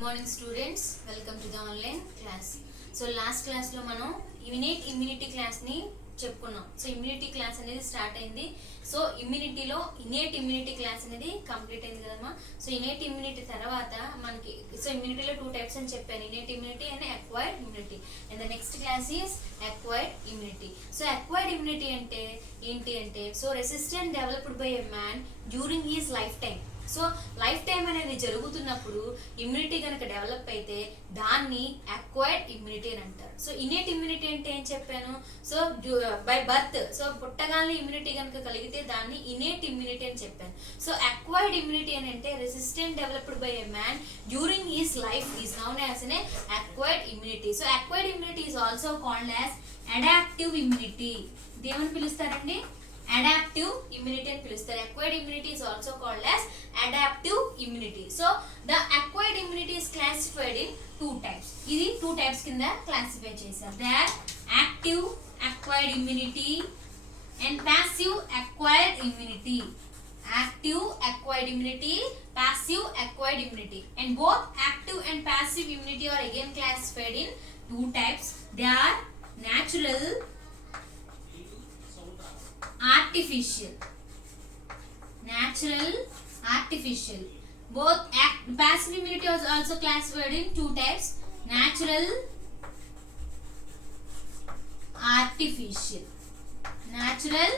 Good morning students, welcome to the online class. So last class lo manam innate immunity class ni చెప్పుకున్నాం. So immunity class అనేది start అయింది. So ఇమ్యూనిటీలో innate immunity class అనేది complete అయింది కదమ్మా. So innate immunity తర్వాత మనకి so ఇమ్యూనిటీలో 2 types అని చెప్పాను, innate immunity and acquired immunity. And the next class is acquired immunity. So acquired immunity అంటే ఏంటి అంటే so resistant developed by a man during his life time. So life time అనేది జరుగుతున్నప్పుడు immunity కనుక develop అయితే దాన్ని అక్వైర్డ్ ఇమ్యూనిటీ అని అంటారు. సో ఇనేట్ ఇమ్యూనిటీ అంటే ఏం చెప్పాను, సో బై బర్త్, సో పుట్టగానే ఇమ్యూనిటీ కనుక కలిగితే దాన్ని ఇనేట్ ఇమ్యూనిటీ అని చెప్పాను. సో అక్వైర్డ్ ఇమ్యూనిటీ అని అంటే resistant developed by a man during his life is known as an acquired immunity. So acquired immunity is also called as adaptive immunity. దేమని పిలుస్తారండి? Adaptive immunity అని పిలుస్తారు. Acquired immunity is also called as adaptive immunity. So the acquired immunity is classified in 2 types. ఇది 2 types కింద classify చేశారు. They are active acquired immunity and passive acquired immunity. Active acquired immunity, passive acquired immunity. And both active and passive immunity are again classified in 2 types. They are natural, artificial. Natural, artificial. Both passive immunity is also classified in 2 types, natural, artificial. Natural,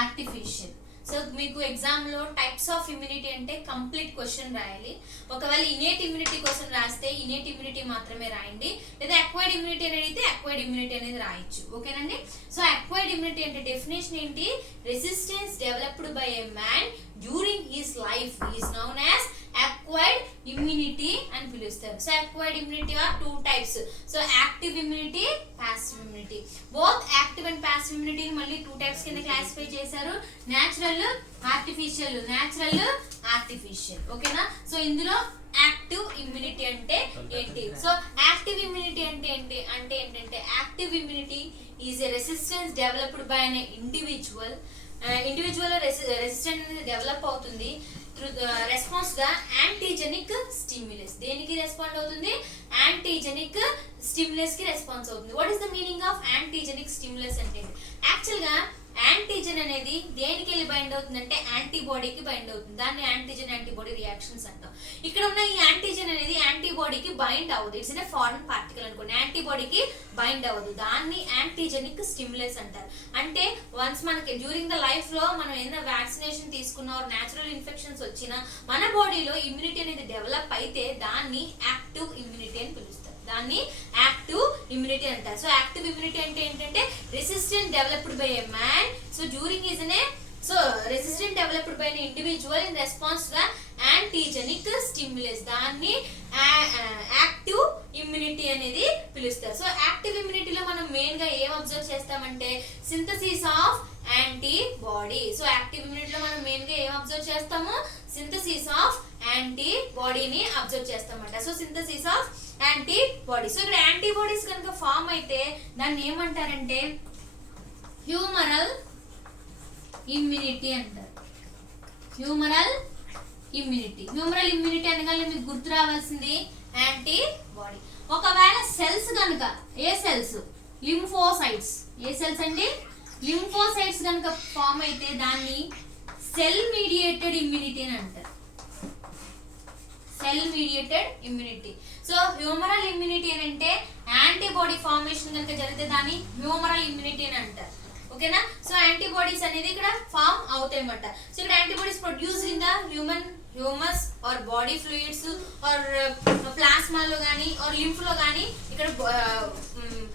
artificial. So మీకు ఎగ్జామ్లో types of immunity అంటే complete question రాయాలి. ఒకవేళ innate immunity కోసం రాస్తే innate immunity మాత్రమే రాయండి, లేదా అక్వైర్డ్ ఇమ్యూనిటీ అని అడిగితే అక్వైర్డ్ ఇమ్యూనిటీ అనేది రాయొచ్చు. ఓకేనండి. సో అక్వైర్డ్ ఇమ్యూనిటీ అంటే డెఫినేషన్ ఏంటి? Resistance developed by a man during his life is known as acquired immunity అని పిలుస్తారు. So acquired immunity are 2 types. So active immunity, passive immunity. Both active and passive immunity మళ్ళీ 2 types కింద classify చేశారు, natural, artificial. Natural, artificial. ఓకేనా. So ఇందులో active immunity అంటే ఏంటి? So active immunity అంటే ఏంటంటే active immunity is a resistance developed by an individual. Individual resistance develop అవుతుంది రెస్పాన్స్ ద యాంటీజెనిక్ స్టిమ్యులస్. దేనికి రెస్పాండ్ అవుతుంది? యాంటీజెనిక్ స్టిమ్యులస్ కి రెస్పాన్స్ అవుతుంది. What is the meaning of antigenic stimulus అంటే యాక్చువల్ గా antigen అనేది దేనికి వెళ్ళి బైండ్ అవుతుంది అంటే యాంటీబాడీకి బైండ్ అవుతుంది. దాన్ని యాంటీజెన్ యాంటీబాడీ రియాక్షన్స్ అంటాం. ఇక్కడ ఉన్న ఈ యాంటీజెన్ అనేది యాంటీబాడీకి బైండ్ అవ్వదు. ఇట్స్ ఎ ఫారెన్ పార్టికల్ అనుకోండి, యాంటీబాడీకి బైండ్ అవ్వదు. దాన్ని యాంటీజెనిక్ స్టిమ్యులస్ అంటారు. అంటే వన్స్ మనకి డ్యూరింగ్ ద లైఫ్ లో మనం ఏదైనా వ్యాక్సినేషన్ తీసుకున్నా న్యాచురల్ ఇన్ఫెక్షన్స్ వచ్చినా మన బాడీలో ఇమ్యూనిటీ అనేది డెవలప్ అయితే దాన్ని యాక్టివ్ ఇమ్యూనిటీ అని పిలుస్తారు. దాన్ని యాక్టివ్ ఇమ్యూనిటీ అంటారు. సో యాక్టివ్ ఇమ్యూనిటీ అంటే ఏంటంటే resistant developed by a man. So during is an so resistant developed by an individual in response to the antigenic stimulus. దాన్ని యాక్టివ్ ఇమ్యూనిటీ అనేది పిలుస్తారు. సో యాక్టివ్ ఇమ్యూనిటీలో మనం మెయిన్ గా ఏం అబ్జర్వ్ చేస్తామంటే synthesis of antibody. So active ఇమ్యూనిటీలో మనం మెయిన్ గా ఏం అబ్జర్వ్ చేస్తాము? సింథసిస్ ఆఫ్ యాంటీబాడీని అబ్జర్వ్ చేస్తామంట. So synthesis of antibody. So ఇక్కడ యాంటీబాడీస్ కనుక ఫామ్ అయితే దాన్ని ఏమంటారంటే హ్యూమరల్ ఇమ్యూనిటీ అంటారు. Humoral immunity. హ్యూమరల్ ఇమ్యూనిటీ అనగానే మీకు గుర్తు రావాల్సింది యాంటీబాడీ. ఒకవేళ సెల్స్ కనుక ఏ సెల్స్? లింఫోసైట్స్. ఏ సెల్స్ అండి? లింఫోసైట్స్ కనుక ఫామ్ అయితే దాన్ని సెల్ మీడియేటెడ్ ఇమ్యూనిటీ అని అంటారు. Cell mediated immunity. So humoral immunity అని అంటే యాంటీబాడీ ఫార్మేషన్ కనుక జరిగితే దాన్ని హ్యూమరల్ ఇమ్యూనిటీ అని అంటారు. ఓకేనా. సో యాంటీబాడీస్ అనేది ఇక్కడ ఫామ్ అవుతాయి అన్నమాట. సో ఇక్కడ antibodies produced in the humours or body fluids or ప్లాస్మాలో కానీ ఆర్ లింఫ్ లో కానీ ఇక్కడ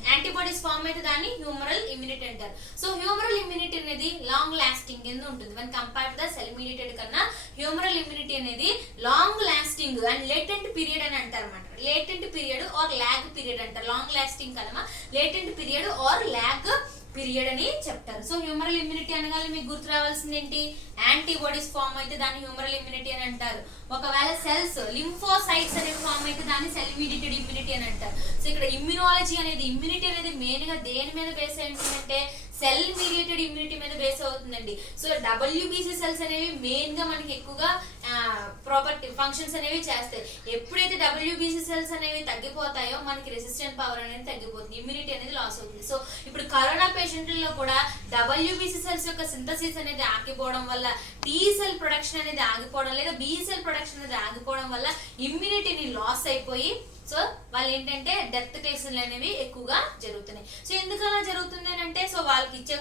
యాంటీబాడీస్ ఫామ్ అయితే దాన్ని హ్యూమరల్ ఇమ్యూనిటీ అంటారు. సో హ్యూమరల్ ఇమ్యూనిటీ అనేది లాంగ్ లాస్టింగ్ కింద ఉంటుంది. One compare the cell mediated కన్నా హ్యూమరల్ ఇమ్యూనిటీ అనేది long lasting and latent period అని అంటారు అన్నమాట. Latent period are lag period అంటారు. లాంగ్ లాస్టింగ్ కన్నా latent period are lag period అని చెప్తారు. సో హ్యూమరల్ ఇమ్యూనిటీ అనగానే మీకు గుర్తు రావాల్సింది ఏంటి? యాంటీబాడీస్ ఫామ్ అయితే దాన్ని హ్యూమరల్ ఇమ్యూనిటీ అని అంటారు. ఒకవేళ సెల్స్ లింఫోసైట్స్ అనేవి ఫామ్ అయితే దాన్ని సెల్ మీడియేటెడ్ ఇమ్యూనిటీ అని అంటారు. సో ఇక్కడ ఇమ్యూనాలజీ అనేది ఇమ్యూనిటీ అనేది మెయిన్ గా దేని మీద బేస్ అయి ఉంటుందంటే సెల్ మీడియేటెడ్ ఇమ్యూనిటీ మీద బేస్ అవుతుందండి. సో డబ్ల్యూబీసీ సెల్స్ అనేవి మెయిన్ గా మనకి ఎక్కువగా ప్రాపర్టీ ఫంక్షన్స్ అనేవి చేస్తాయి. ఎప్పుడైతే డబ్ల్యూబీసీ సెల్స్ అనేవి తగ్గిపోతాయో మనకి రెసిస్టెంట్ పవర్ అనేది తగ్గిపోతుంది, ఇమ్యూనిటీ అనేది లాస్ అవుతుంది. సో ఇప్పుడు కరోనా పేషెంట్లలో కూడా డబ్ల్యూబీసీ సెల్స్ యొక్క సింథసిస్ అనేది ఆగిపోవడం వల్ల, టీ సెల్ ప్రొడక్షన్ అనేది ఆగిపోవడం, లేదా బి సెల్ ప్రొడక్షన్ అనేది ఆగిపోవడం వల్ల ఇమ్యూనిటీని లాస్ అయిపోయి సో వాళ్ళు ఏంటంటే డెత్ కేసులు అనేవి ఎక్కువగా జరుగుతున్నాయి. సో ఎందుకు అలా జరుగుతుంది అని అంటే, సో వాళ్ళకి ఇచ్చే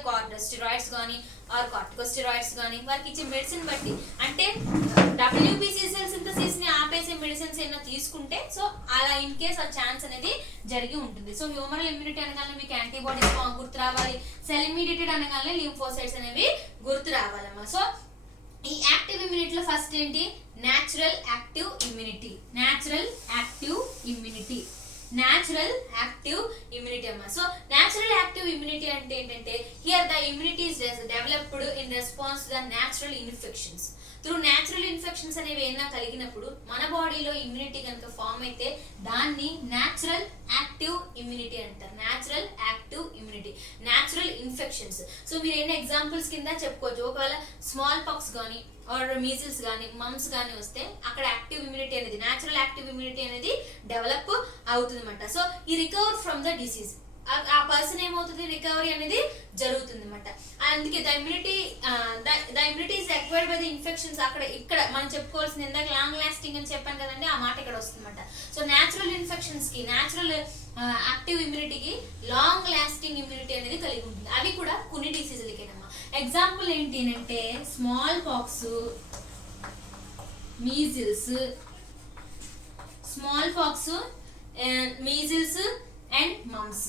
స్టెరాయిడ్స్ కానీ ఆర్ కార్టికోస్టెరాయిడ్స్ కానీ వాళ్ళకి ఇచ్చే మెడిసిన్ బట్టి, అంటే డబ్ల్యూబీసీ సెల్ సింథసిస్ ని ఆపేసే మెడిసిన్స్ ఏమైనా తీసుకుంటే సో అలా ఇన్ కేస్ ఆ ఛాన్స్ అనేది జరిగి ఉంటుంది. సో హ్యూమరల్ ఇమ్యూనిటీ అనగానే మీకు యాంటీబాడీస్ గుర్తు రావాలి, సెల్ ఇమ్యూనిటీ అనగానే లింఫోసైట్స్ అనేవి గుర్తు రావాలమ్మా. సో ఈ యాక్టివ్ ఇమ్యూనిటీలో ఫస్ట్ ఏంటి, natural active immunity. Natural active immunity, natural active immunity అమ్మా. సో న్యాచురల్ యాక్టివ్ ఇమ్యూనిటీ అంటే ఏంటంటే, here the immunity is developed in response to the natural infections. Through natural infections అనేవి ఏమైనా కలిగినప్పుడు మన బాడీలో ఇమ్యూనిటీ కనుక ఫామ్ అయితే దాన్ని న్యాచురల్ యాక్టివ్ ఇమ్యూనిటీ అంటారు. Natural active immunity, natural infections. So మీరు ఎన్ని ఎగ్జాంపుల్స్ కింద చెప్పుకోవచ్చు. ఒకవేళ స్మాల్ పాక్స్ కానీ ఆర్ మీజిల్స్ కానీ మమ్స్ కానీ వస్తే అక్కడ యాక్టివ్ ఇమ్యూనిటీ అనేది, న్యాచురల్ యాక్టివ్ ఇమ్యూనిటీ అనేది డెవలప్ అవుతుంది అనమాట. సో ఈ రికవర్ ఫ్రమ్ ద డిసీజ్, ఆ పర్సన్ ఏమవుతుంది, రికవరీ అనేది జరుగుతుంది అనమాట. అందుకే the immunity is acquired by the infections. అక్కడ ఇక్కడ మనం చెప్పుకోవాల్సింది ఇందాక లాంగ్ లాస్టింగ్ అని చెప్పాను కదండి, ఆ మాట ఇక్కడ వస్తుంది అనమాట. సో న్యాచురల్ ఇన్ఫెక్షన్స్ కి, న్యాచురల్ యాక్టివ్ ఇమ్యూనిటీకి లాంగ్ లాస్టింగ్ ఇమ్యూనిటీ అనేది కలిగి ఉంటుంది. అవి కూడా కొన్ని డిసీజులకేనమ్మా. ఎగ్జాంపుల్ ఏంటి అంటే small pox, measles, small pox, measles and mumps.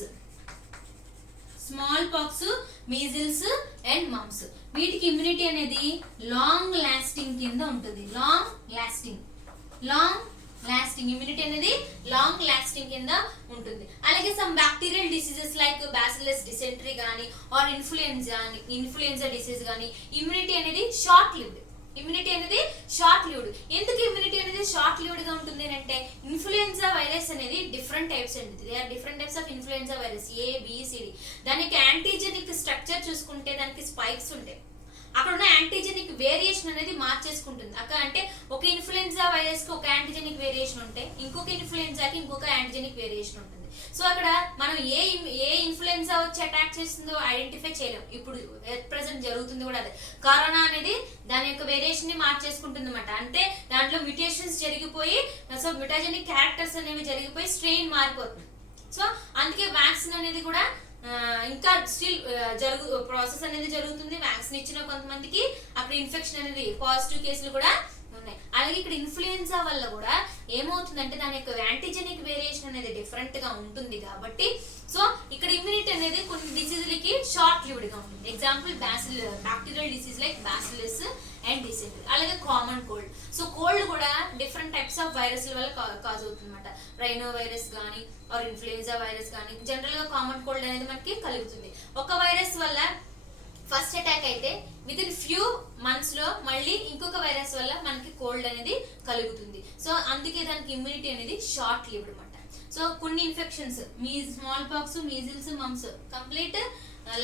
Small pox, measles and mumps, వీటికి ఇమ్యూనిటీ అనేది లాంగ్ లాస్టింగ్ కింద ఉంటుంది. లాంగ్ లాస్టింగ్ ఇమ్యూనిటీ అనేది లాంగ్ లాస్టింగ్ కింద ఉంటుంది. అలాగే some bacterial diseases like bacillus dysentery కానీ ఆర్ ఇన్ఫ్లుయెన్జా డిసీజ్ కానీ ఇమ్యూనిటీ అనేది షార్ట్ లివ్డ్. ఇమ్యూనిటీ అనేది షార్ట్ లివ్డ్. ఎందుకు ఇమ్యూనిటీ అనేది షార్ట్ లివ్డ్ గా ఉంటుంది అంటే, ఇన్ఫ్లుయెన్జా వైరస్ అనేది డిఫరెంట్ టైప్స్ అండి. They are different types of influenza virus, ABCD. దానికి యాంటీజెనిక్ స్ట్రక్చర్ చూసుకుంటే దానికి స్పైక్స్ ఉంటాయి. అక్కడ ఉన్న యాంటీజెనిక్ వేరియేషన్ అనేది మార్చేసుకుంటుంది. అక్కడ అంటే ఒక ఇన్ఫ్లుయెన్జా వైరస్ కి ఒక యాంటీజెనిక్ వేరియేషన్ ఉంటే ఇంకొక ఇన్ఫ్లుయెన్జాకి ఇంకొక యాంటీజెనిక్ వేరియేషన్ ఉంటుంది. సో అక్కడ మనం ఏ ఇన్ఫ్లుయెన్జా వచ్చి అటాక్ చేస్తుందో ఐడెంటిఫై చేయలేం. ఇప్పుడు ప్రెసెంట్ జరుగుతుంది కూడా అదే. కరోనా అనేది దాని యొక్క వేరియేషన్ ని మార్చేసుకుంటుంది అనమాట. అంటే దాంట్లో మ్యూటేషన్స్ జరిగిపోయి, సో మ్యూటాజెనిక్ క్యారెక్టర్స్ అనేవి జరిగిపోయి స్ట్రెయిన్ మారిపోతుంది. సో అందుకే వ్యాక్సిన్ అనేది కూడా ఇంకా స్టిల్ ప్రాసెస్ అనేది జరుగుతుంది. వ్యాక్సిన్ ఇచ్చిన కొంతమందికి అక్కడ ఇన్ఫెక్షన్ అనేది పాజిటివ్ కేసులు కూడా ఉన్నాయి. అలాగే ఇక్కడ ఇన్ఫ్లుయెన్జా వల్ల కూడా ఏమవుతుందంటే దాని యొక్క యాంటీజెనిక్ వేరియేషన్ అనేది డిఫరెంట్ గా ఉంటుంది కాబట్టి సో ఇక్కడ ఇమ్యూనిటీ అనేది కొన్ని డిసీజులకి షార్ట్ లివ్డ్ గా ఉంటుంది. Example bacterial disease like bacillus and dysentery. అలాగే కామన్ కోల్డ్. సో కోల్డ్ కూడా డిఫరెంట్ టైప్స్ ఆఫ్ వైరస్ల వల్ల కాజ్ అవుతుంది అనమాట. రైనో వైరస్ కానీ ఆర్ ఇన్ఫ్లుయెన్జా వైరస్ కానీ జనరల్ గా కామన్ కోల్డ్ అనేది మనకి కలుగుతుంది. ఒక వైరస్ వల్ల ఫస్ట్ అటాక్ అయితే విత్ ఇన్ ఫ్యూ మంత్స్ లో మళ్ళీ ఇంకొక వైరస్ వల్ల మనకి కోల్డ్ అనేది కలుగుతుంది. సో అందుకే దానికి ఇమ్యూనిటీ అనేది షార్ట్ లివ్డ్ అనమాట. సో కొన్ని infections, small pox, measles, mumps complete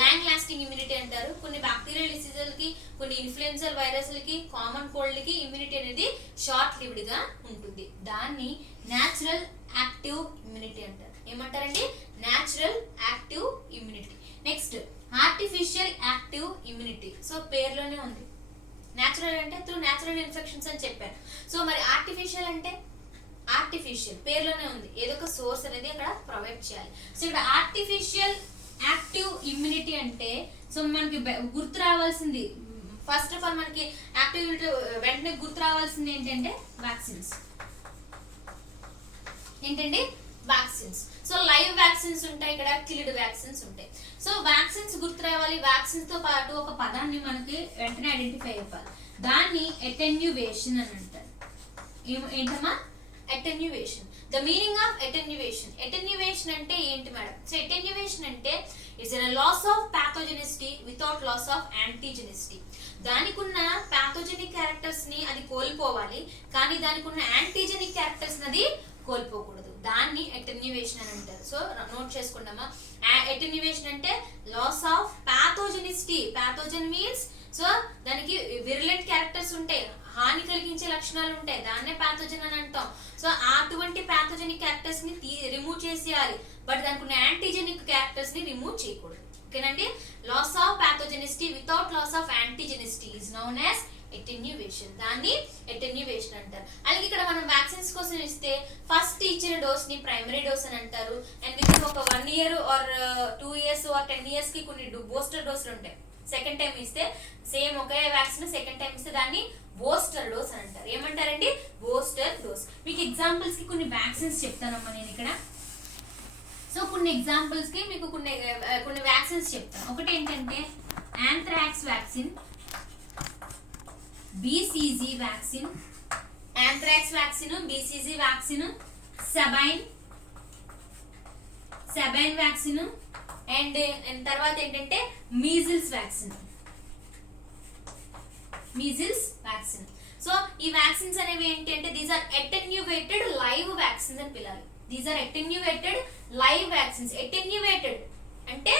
long lasting immunity అంటారు. కొన్ని బ్యాక్టీరియల్ డిసీజులకి, కొన్ని ఇన్ఫ్లుయెన్జల్ వైరస్లకి, కామన్ కోల్డ్కి ఇమ్యూనిటీ అనేది షార్ట్ లివ్డ్ గా ఉంటుంది. దాన్ని న్యాచురల్ యాక్టివ్ ఇమ్యూనిటీ అంటారు. ఏమంటారండి? Natural active immunity. Next artificial active immunity. So పేర్లోనే ఉంది. న్యాచురల్ అంటే త్రూ న్యాచురల్ ఇన్ఫెక్షన్స్ అని చెప్పారు. సో మరి ఆర్టిఫిషియల్ అంటే ఆర్టిఫిషియల్ పేర్లోనే ఉంది, ఏదో ఒక సోర్స్ అనేది అక్కడ ప్రొవైడ్ చేయాలి. సో ఇక్కడ ఆర్టిఫిషియల్ యాక్టివ్ ఇమ్యూనిటీ అంటే సో మనకి గుర్తు రావాల్సింది ఫస్ట్ ఆఫ్ ఆల్ మనకి యాక్టివ్ ఇమ్యూనిటీ వెంటనే గుర్తు రావాల్సింది ఏంటంటే వ్యాక్సిన్స్. ఏంటండి? వ్యాక్సిన్స్. సో లైవ్ వ్యాక్సిన్స్ ఉంటాయి, ఇక్కడ కిల్డ్ వ్యాక్సిన్స్ ఉంటాయి. సో వ్యాక్సిన్స్ గుర్తు రావాలి. వ్యాక్సిన్స్ తో పాటు ఒక పదాన్ని మనకి వెంటనే ఐడెంటిఫై అవ్వాలి. దాన్ని అటెన్యువేషన్ అని అంటారు. ఏంటమ్మా? Attenuation. The meaning of attenuation. Attenuation అంటే ఏంటి మేడం? సో అటెన్యువేషన్ అంటే it's a loss of pathogenicity without loss of antigenicity. దానికి ఉన్న పాథోజెనిక్ క్యారెక్టర్స్ ని అది కోల్పోవాలి, కానీ దానికి ఉన్న యాంటీజెనిక్ క్యారెక్టర్స్ అది కోల్పోకూడదు. దాన్ని అటెన్యువేషన్ అని అంటారు. సో నోట్ చేసుకుంటామా, అటెన్యువేషన్ అంటే loss of pathogenicity. Pathogen means so దానికి విరులెంట్ క్యారెక్టర్స్ ఉంటాయి, హాని కలిగించే లక్షణాలు ఉంటాయి, దాన్నే పాథోజన్ అని అంటాం. సో అటువంటి పాథోజెనిక్ క్యారెక్టర్స్ ని రిమూవ్ చేసేయాలి, బట్ దానికి ఉన్న యాంటీజెనిక్ క్యారెక్టర్స్ ని రిమూవ్ చేయకూడదు. ఓకేనండి, loss of pathogenicity without loss of antigenicity is known as attenuation. దాన్ని అటెన్యువేషన్ అంటారు. అలాగే ఇక్కడ మనం వ్యాక్సిన్స్ కోసం ఇస్తే ఫస్ట్ ఇచ్చిన డోస్ ని ప్రైమరీ డోస్ అని అంటారు. అండ్ విత్ ఒక 1 year or 2 years or 10 years కి కొన్ని బూస్టర్ డోసులు ఉంటాయి. సెకండ్ టైం ఇస్తే సేమ్ ఒకే వ్యాక్సిన్ సెకండ్ టైం ఇస్తే దాన్ని బూస్టర్ డోస్ అని అంటారు. ఏమంటారండి, బూస్టర్ డోస్. మీకు ఎగ్జాంపుల్స్ కి కొన్ని వ్యాక్సిన్స్ చెప్తానమ్మా నేను ఇక్కడ. సో కొన్ని ఎగ్జాంపుల్స్ కి మీకు కొన్ని వ్యాక్సిన్స్ చెప్తాను. ఒకటి ఏంటంటే anthrax vaccine, BCG vaccine, anthrax vaccine, BCG vaccine, Sabin vaccine, and తర్వాత ఏంటంటే మీజిల్స్ వ్యాక్సిన్. సో ఈ వ్యాక్సిన్స్ అనేవి ఏంటంటే these are attenuated live vaccines అని పిలాలి. These are attenuated live vaccines. Attenuated అంటే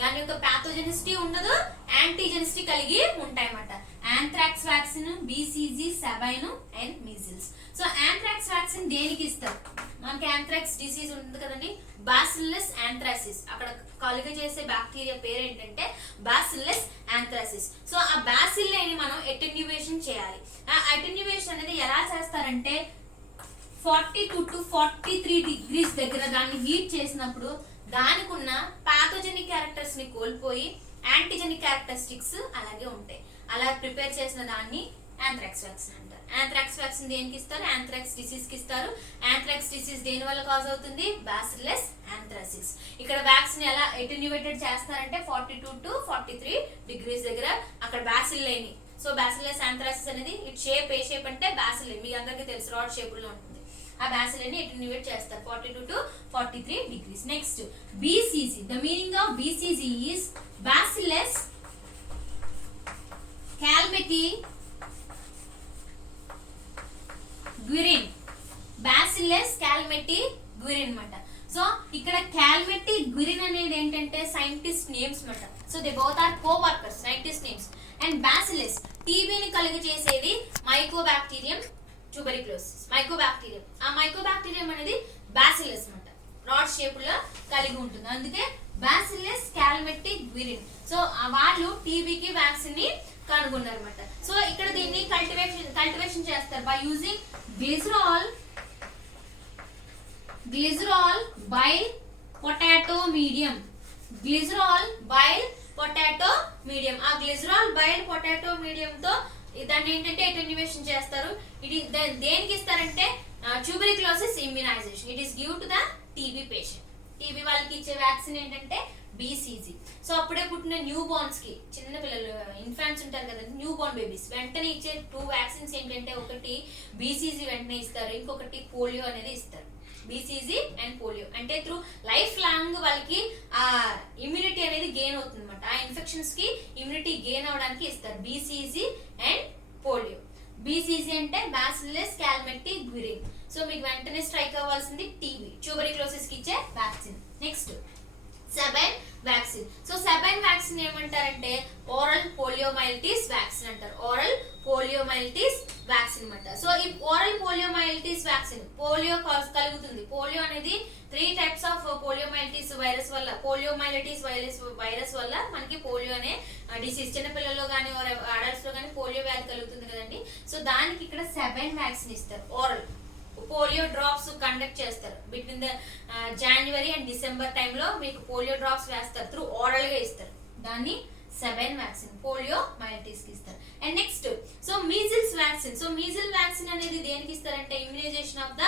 దాని యొక్క పాథోజెనిసిటీ ఉండదు, యాంటీజెనిసిటీ కలిగి ఉంటాయన్నమాట. Anthrax vaccine, BCG, Sabin and measles. So anthrax vaccine దేనికి ఇస్తారు, మనకి యాంథ్రాక్స్ డిసీజ్ ఉంటుంది కదండి, బాసిల్లస్ యాంథ్రాసిస్. అక్కడ కలుగ చేసే బ్యాక్టీరియా పేరు ఏంటంటే బాసిల్లస్ యాంథ్రాసిస్. సో ఆ బాసిల్లని మనం అటెన్యువేషన్ చేయాలి. ఆ అటెన్యువేషన్ అనేది ఎలా చేస్తారంటే 42 to 43 degrees దగ్గర దాన్ని హీట్ చేసినప్పుడు దానికి ఉన్న పాథోజెనిక్ క్యారెక్టర్స్ ని కోల్పోయి యాంటీజెనిక్ క్యారెక్టరిస్టిక్స్ అలాగే ఉంటాయి. అలా ప్రిపేర్ చేసిన దాన్ని యాంథ్రాక్స్ వ్యాక్సిన్ అంటారు. యాంథ్రాక్స్ వ్యాక్సిన్ దేనికి ఇస్తారు, యాంథ్రాక్స్ డిసీజ్ కి ఇస్తారు. యాంథ్రాక్స్ డిసీజ్ దేని వల్ల కాజ్ అవుతుంది, బాసిల్లస్ యాంథ్రాసిస్. ఇక్కడ వ్యాక్సిన్ ఎలా అటెన్యువేటెడ్ చేస్తారంటే 42 to 43 degrees దగ్గర అక్కడ బాసిల్లని. సో బాసిల్లస్ యాంథ్రాసిస్ అనేది ఇట్ షేప్ ఏ షేప్ అంటే బాసిల్లే, మీ అందరికీ తెలుసు రాడ్ షేప్ లో ఉంటుంది. ఆ బాసిల్లని అటెన్యువేట్ చేస్తారు 42 to 43 degrees. Next BCG. The meaning of BCG is bacillus Calmette Guerin. Bacillus Calmette Guerin అన్నమాట. సో ఇక్కడ కాల్మెటీ గ్విరిన్ అనేది ఏంటంటే సైంటిస్ట్ నేమ్స్ అన్నమాట. So they both are co-workers, scientist names. And bacillus టీబీని కలుగజేసేది మైకోబాక్టీరియం ట్యూబెరిక్లోసిస్, మైకోబాక్టీరియం. ఆ mycobacterium అనేది bacillus అన్నమాట, రాడ్ షేప్ లో కలిగి ఉంటుంది. అందుకే బాసిల్లస్ కాల్మెటీ గ్విరిన్. సో వాళ్ళు టీబీకి వ్యాక్సిన్ ని కనుగొన్నారు అన్నమాట. సో ఇక్కడ దీన్ని కల్టివేషన్ చేస్తారు by using glycerol bile potato medium. ఆ గ్లిజరాల్ బైల్ పొటాటో మీడియం తో దాన్ని ఏంటంటే అటెన్యువేషన్ చేస్తారు. ఇది దేనికి ఇస్తారంటే tuberculosis immunization. It is give to the TB patient. TB వాళ్ళకి ఇచ్చే వ్యాక్సిన్ ఏంటంటే BCG. సో అప్పుడే పుట్టిన న్యూ బోర్న్స్ కి, చిన్న పిల్లలు ఇన్ఫాంట్స్ ఉంటారు కదా, న్యూ బోర్న్ బేబీస్ వెంటనే ఇచ్చే 2 వ్యాక్సిన్స్ ఏంటంటే ఒకటి BCG వెంటనే ఇస్తారు, ఇంకొకటి పోలియో అనేది ఇస్తారు. BCG అండ్ పోలియో అంటే త్రూ లైఫ్ లాంగ్ వాళ్ళకి ఆ ఇమ్యూనిటీ అనేది గెయిన్ అవుతుంది అనమాట. ఆ ఇన్ఫెక్షన్స్ కి ఇమ్యూనిటీ గెయిన్ అవడానికి ఇస్తారు BCG అండ్ పోలియో. BCG అంటే బాసిల్లస్ కాల్మెటీ గ్విరిన్. సో మీకు వెంటనే స్ట్రైక్ అవ్వాల్సింది టీబీ, ట్యూబెరిక్లోసిస్ కి ఇచ్చే vaccine. Next Sabin vaccine. So Sabin vaccine ఏమంటారంటే ఓరల్ పోలియోమైలిటిస్ వ్యాక్సిన్ అంటారు. ఓరల్ పోలియోమైలిటిస్ వ్యాక్సిన్ అన్నమాట. సో ఈ ఓరల్ పోలియోమైలిటిస్ వ్యాక్సిన్ పోలియో కలుగుతుంది. పోలియో అనేది 3 types ఆఫ్ పోలియోమైలిటిస్ వైరస్ వల్ల, పోలియోమైలిటిస్ వైరస్ వల్ల మనకి పోలియో అనే డిసీజ్ చిన్నపిల్లల్లో కానీ అడల్ట్స్ లో కానీ పోలియో వ్యాధి కలుగుతుంది కదండి. సో దానికి ఇక్కడ సెబైన్ వ్యాక్సిన్ ఇస్తారు. ఓరల్ పోలియో డ్రాప్స్ కండక్ట్ చేస్తారు between the January and December టైంలో మీకు పోలియో డ్రాప్స్ వేస్తారు, త్రూ ఓరల్ గా ఇస్తారు. దాన్ని సెబైన్ వ్యాక్సిన్ పోలియో మైలిటిస్ కి ఇస్తారు. And next so measles vaccine. So measle vaccine అనేది దేనికి ఇస్తారంటే immunization of the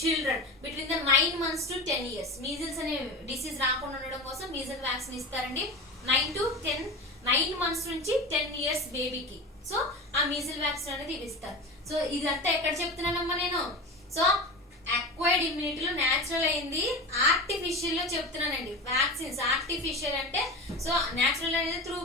children between the 9 months to 10 years. Measles అనే డిసీజ్ రాకుండా ఉండడం కోసం మీజిల్ వ్యాక్సిన్ ఇస్తారండి 9 months నుంచి 10 years బేబీకి. సో ఆ మీజిల్ వ్యాక్సిన్ అనేది ఇస్తారు. సో ఇదంతా ఎక్కడ చెప్తున్నానమ్మా నేను, సో అక్వైర్డ్ అక్వైర్డ్ ఇమ్యూనిటీలో న్యాచురల్ అయింది, ఆర్టిఫిషియల్ లో చెప్తున్నానండి. వ్యాక్సిన్స్ ఆర్టిఫిషియల్ అంటే సో న్యాచురల్ అనేది త్రూ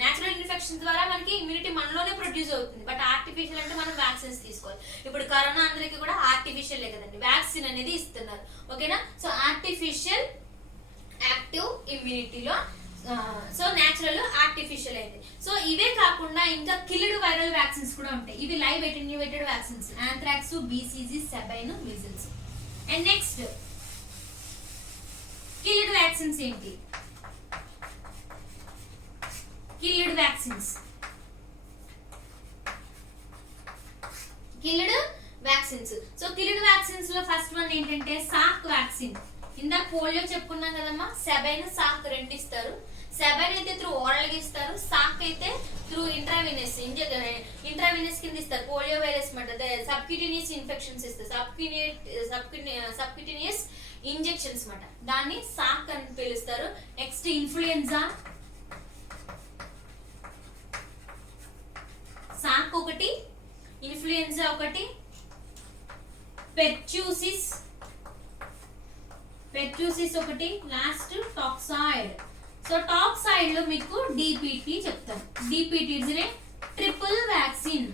న్యాచురల్ ఇన్ఫెక్షన్ ద్వారా మనకి ఇమ్యూనిటీ మనలోనే ప్రొడ్యూస్ అవుతుంది. బట్ ఆర్టిఫిషియల్ అంటే మనం వ్యాక్సిన్స్ తీసుకోవాలి. ఇప్పుడు కరోనా అందరికి కూడా ఆర్టిఫిషియల్ కదండి, వ్యాక్సిన్ అనేది ఇస్తున్నారు. ఓకేనా? సో ఆర్టిఫిషియల్ యాక్టివ్ ఇమ్యూనిటీలో సో న్యాచురల్ ఆర్టిఫిషియల్ అయింది. సో ఇవే కాకుండా ఇంకా కిల్డ్ వైరల్ వ్యాక్సిన్స్ కూడా ఉంటాయి. ఇవి live attenuated vaccines, anthrax, BCG, Sabin, measles. And next killed vaccines ఏంటి? Killed vaccines so killed vaccines లో ఫస్ట్ వన్ ఏంటంటే సాక్ వ్యాక్సిన్. ఇందాక పోలియో చెప్పుకున్నాం కదమ్మా, సెబైన్, సాక్ రెండు ఇస్తారు. సెబైన్ అయితే త్రూ ఓరల్ గా ఇస్తారు, సాక్ అయితే త్రూ ఇంట్రావినస్ కింద ఇస్తారు. పోలియో వైరస్ మాట సబ్క్యూటేనియస్ ఇన్ఫెక్షన్స్ ఇస్తారు, సబ్క్యూటేనియస్ ఇంజెక్షన్స్ మాట, దాన్ని సాక్ అని పిలుస్తారు. నెక్స్ట్ ఇన్ఫ్లుయెన్జా, సాక్ ఒకటి, ఇన్ఫ్లుయెన్జా ఒకటి, పెర్ట్యూసిస్ ఒకటి, లాస్ట్ టాక్సాయిడ్. సో టాక్సాయిడ్ లో మీకు డిపిటి చెప్తాను. DPT is a triple vaccine,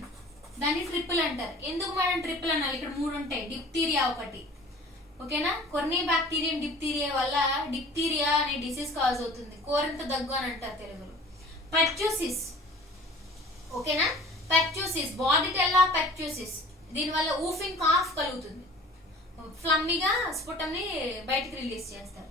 దాన్ని ట్రిపుల్ అంటారు. ఎందుకు మనం ట్రిపుల్ అనాలి? ఇక్కడ మూడు ఉంటాయి. డిప్తీరియా ఒకటి, ఓకేనా? కొన్ని బ్యాక్టీరియా డిప్తీరియా వల్ల డిప్తీరియా అనే డిసీజ్ కాజ్ అవుతుంది, కోరింత దగ్గు అని అంటారు తెలుగులో. పెర్ట్యూసిస్, ఓకేనా? పెర్ట్యూసిస్, బాడిటెల్లా పెర్ట్యూసిస్, దీనివల్ల ఊఫింగ్ కాఫ్ కలుగుతుంది, ఫ్లమ్మీగా స్ఫుటంని బయటికి రిలీజ్ చేస్తారు.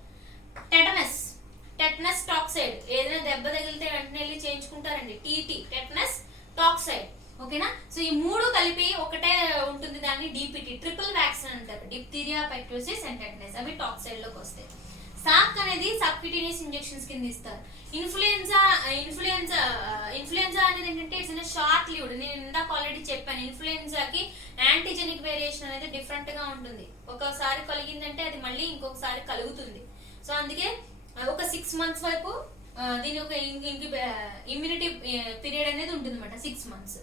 టెటనస్ టాక్సైడ్, ఏదైనా దెబ్బ తగిలితే వెంటనే వెళ్ళి చేయించుకుంటారండి, టీటీ, టెటనస్ టాక్సైడ్. ఓకేనా? సో ఈ మూడు కలిపి ఒకటే ఉంటుంది, దాన్ని డిపిటి ట్రిపుల్ వ్యాక్సిన్ అంటారు. డిప్తీరియా, పెర్ట్యూసిస్ అండ్ టెటనస్, అవి టాక్సైడ్ లోకి వస్తాయి. సాక్ అనేది సబ్క్యూటేనియస్ ఇంజెక్షన్స్ కింద ఇస్తారు. ఇన్ఫ్లుయెన్జా అనేది ఏంటంటే ఇట్స్ షార్ట్ లివ్డ్. నేను ఇందాక ఆల్రెడీ చెప్పాను, ఇన్ఫ్లుయెన్జాకి యాంటీజెనిక్ వేరియేషన్ అనేది డిఫరెంట్ గా ఉంటుంది. ఒకసారి కలిగిందంటే అది మళ్ళీ ఇంకొకసారి కలుగుతుంది. సో అందుకే ఒక 6 months వరకు దీని ఒక ఇమ్యూనిటీ పీరియడ్ అనేది ఉంటుంది అనమాట, 6 months.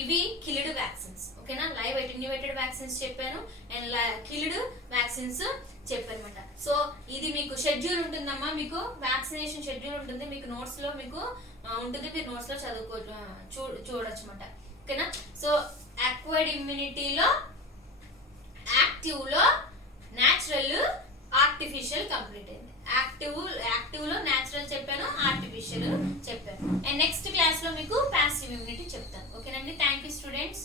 ఇవి కిల్డ్ వ్యాక్సిన్స్. ఓకేనా? లైవ్ అటెన్యూయేటెడ్ వ్యాక్సిన్స్ చెప్పాను అండ్ కిల్డ్ వ్యాక్సిన్స్ చెప్పాను అనమాట. సో ఇది మీకు షెడ్యూల్ ఉంటుందమ్మా, మీకు వ్యాక్సినేషన్ షెడ్యూల్ ఉంటుంది, మీకు నోట్స్ లో మీకు ఉంటుంది, మీరు నోట్స్ లో చూడొచ్చు అనమాట. ఓకేనా? సో అక్వైర్డ్ ఇమ్యూనిటీలో, యాక్టివ్ లో, న్యాచురల్, ఆర్టిఫిషియల్ కంప్లీట్ అయింది. యాక్టివ్ లో న్యాచురల్ చెప్పాను, ఆర్టిఫిషియల్ చెప్పాను. అండ్ నెక్స్ట్ క్లాస్ లో మీకు ప్యాసివ్ ఇమ్యూనిటీ చెప్తాను. ఓకేనండి? Thank you students.